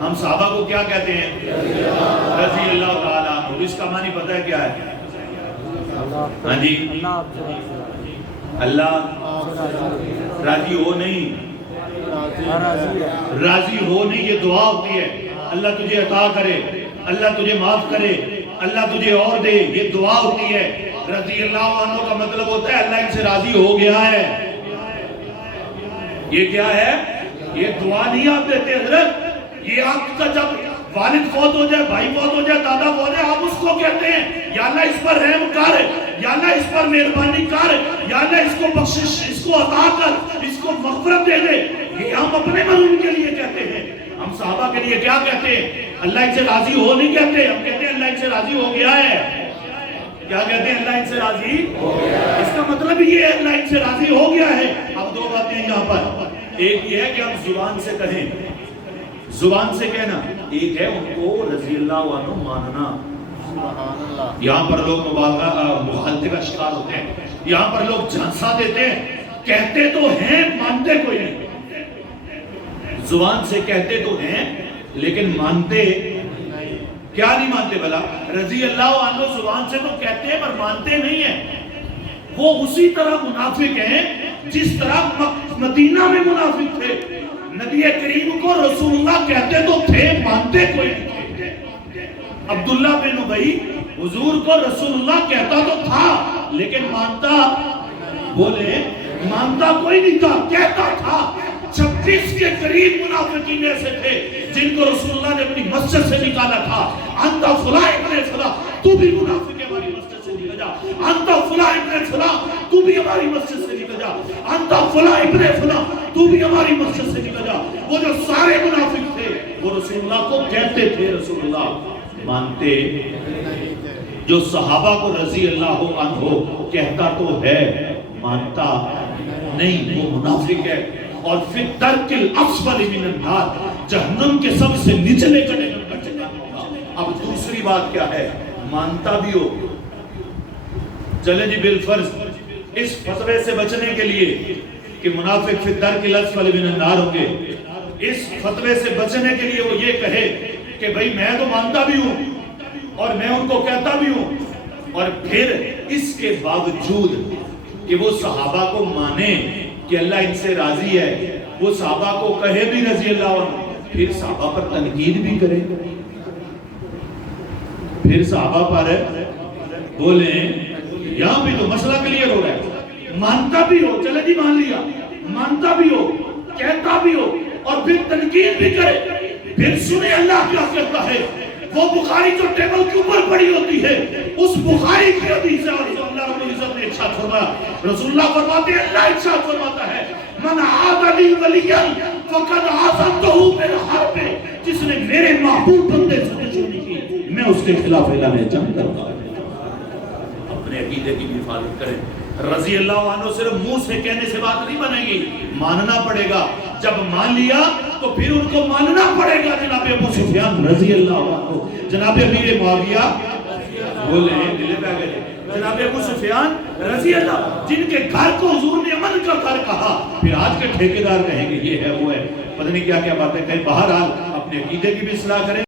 ہم صحابہ کو کیا کہتے ہیں؟ رضی اللہ تعالیٰ عنہ۔ اس کا معنی پتہ ہے کیا ہے؟ ہاں جی، اللہ راضی ہو نہیں، راضی ہو نہیں، یہ دعا ہوتی ہے۔ اللہ تجھے عطا کرے، اللہ تجھے معاف کرے، اللہ تجھے اور دے، یہ دعا ہوتی ہے۔ رضی اللہ عنہ کا مطلب ہوتا ہے اللہ ان سے راضی ہو گیا ہے۔ یہ کیا ہے؟ یہ دعا نہیں آپ دیتے حضرت، یہ آپ کا جب والد فوت ہو جائے، بھائی فوت ہو جائے، دادا فوت ہو جائے، آپ اس کو کہتے ہیں یا اللہ اس پر رحم کر، یا اللہ اس پر مہربانی کر، یا اللہ اس کو بخشش، اس کو عطا کر، اس کو مغفرت دے دے۔ یہ ہم اپنے مظلوم کے لیے کہتے ہیں۔ ہم صحابہ کے لیے کیا کہتے ہیں؟ اللہ ان سے راضی ہو نہیں کہتے، ہم کہتے ہیں اللہ ان سے راضی ہو گیا ہے۔ کیا کہتے ہیں؟ اللہ ان سے راضی ہو گیا ہے۔ اس کا مطلب یہ ہے اللہ ان سے راضی ہو گیا ہے۔ اب دو باتیں یہاں پر، ایک یہ ہے کہ ہم زبان سے کہیں، زبان سے کہنا، ایک ہے ان کو رضی اللہ عنہ ماننا۔ یہاں پر لوگ مغالطے کا شکار ہوتے ہیں، یہاں پر لوگ جھانسا دیتے ہیں، کہتے تو ہیں مانتے کوئی نہیں۔ زبان سے کہتے تو ہیں لیکن مانتے کیا نہیں مانتے بھلا؟ رضی اللہ عنہ زبان سے تو کہتے ہیں پر مانتے نہیں ہیں۔ وہ اسی طرح منافق ہیں جس طرح مدینہ میں منافق تھے۔ نبی کریم کو رسول اللہ کہتے تو تھے، مانتے کوئی نہیں تھے۔ عبداللہ بن ابی حضور کو رسول اللہ کہتا تو تھا لیکن مانتا، بولے مانتا کوئی نہیں تھا، کہتا تھا۔ 36 کے قریب منافقین ایسے تھے جن کو رسول اللہ نے اپنی مسجد سے نکالا تھا۔ انت فلاں ابن فلاں، تو بھی منافق ہے، ہماری مسجد سے نکل جا۔ انت فلاں ابن فلاں، تو بھی ہماری مسجد سے نکل جا۔ انت فلاں ابن فلاں، تو بھی ہماری مسجد سے نکل جا۔ وہ جو سارے منافق تھے وہ رسول اللہ کو کہتے تھے، رسول اللہ مانتے۔ جو صحابہ کو رضی اللہ عنہ کہتا تو ہے، مانتا نہیں، وہ منافق ہے۔ اور فی الدرک الاسفل من النار، جہنم کے سب سے نچلے جہنم کا ٹھکانہ ہوگا۔ اب دوسری بات کیا ہے؟ مانتا بھی ہو، چلے جی بالفرض اس فتوے سے بچنے کے لیے کہ منافق فی الدرک الاسفل من النار ہوں گے، اس فتوے سے بچنے کے لیے وہ یہ کہے کہ بھئی میں تو مانتا بھی ہوں اور میں ان کو کہتا بھی ہوں، اور پھر اس کے باوجود کہ وہ صحابہ کو مانے کہ اللہ ان سے راضی ہے، وہ صحابہ کو کہے بھی رضی اللہ عنہ، پھر صحابہ پر تنقید بھی کرے، پھر صحابہ پر بولیں۔ یہاں بھی تو مسئلہ کلیئر ہو رہا ہے، مانتا بھی ہو، چلے جی مان لیا، مانتا بھی ہو، کہتا بھی ہو، اور پھر تنقید بھی کرے۔ پھر سنیں اللہ کیا کہتا ہے۔ وہ بخاری جو ٹیبل کے اوپر پڑی ہوتی ہے، اس بخاری کی حدیث ہے، اور اللہ رب العزت نے ارشاد فرمایا، رسول اللہ فرماتے ہیں، اللہ ارشاد فرماتا ہے، من عاد لی ولیا فقد عاذنتہ بالحرب، جس نے میرے محبوب بندے سے دشمنی کی میں اس کے خلاف اعلان جنگ کرتا ہوں۔ اپنے عقیدے کی بھی حفاظت کریں۔ رضی اللہ عنہ صرف منہ سے کہنے سے بات نہیں بنے گی، ماننا پڑے گا۔ جب مان لیا تو پھر ان کو ماننا پڑے گا۔ جناب ابو سفیان رضی اللہ عنہ، جناب امیر معاویہ، بولے دلے پہ گئے، جناب ابو سفیان رضی اللہ، جن کے گھر کو حضور نے امن کا گھر کہا، پھر آج کے ٹھیکیدار کہیں گے یہ ہے وہ ہے، پتہ نہیں کیا کیا باتیں کہیں۔ بہرحال اپنے عقیدے کی بھی اصلاح کریں۔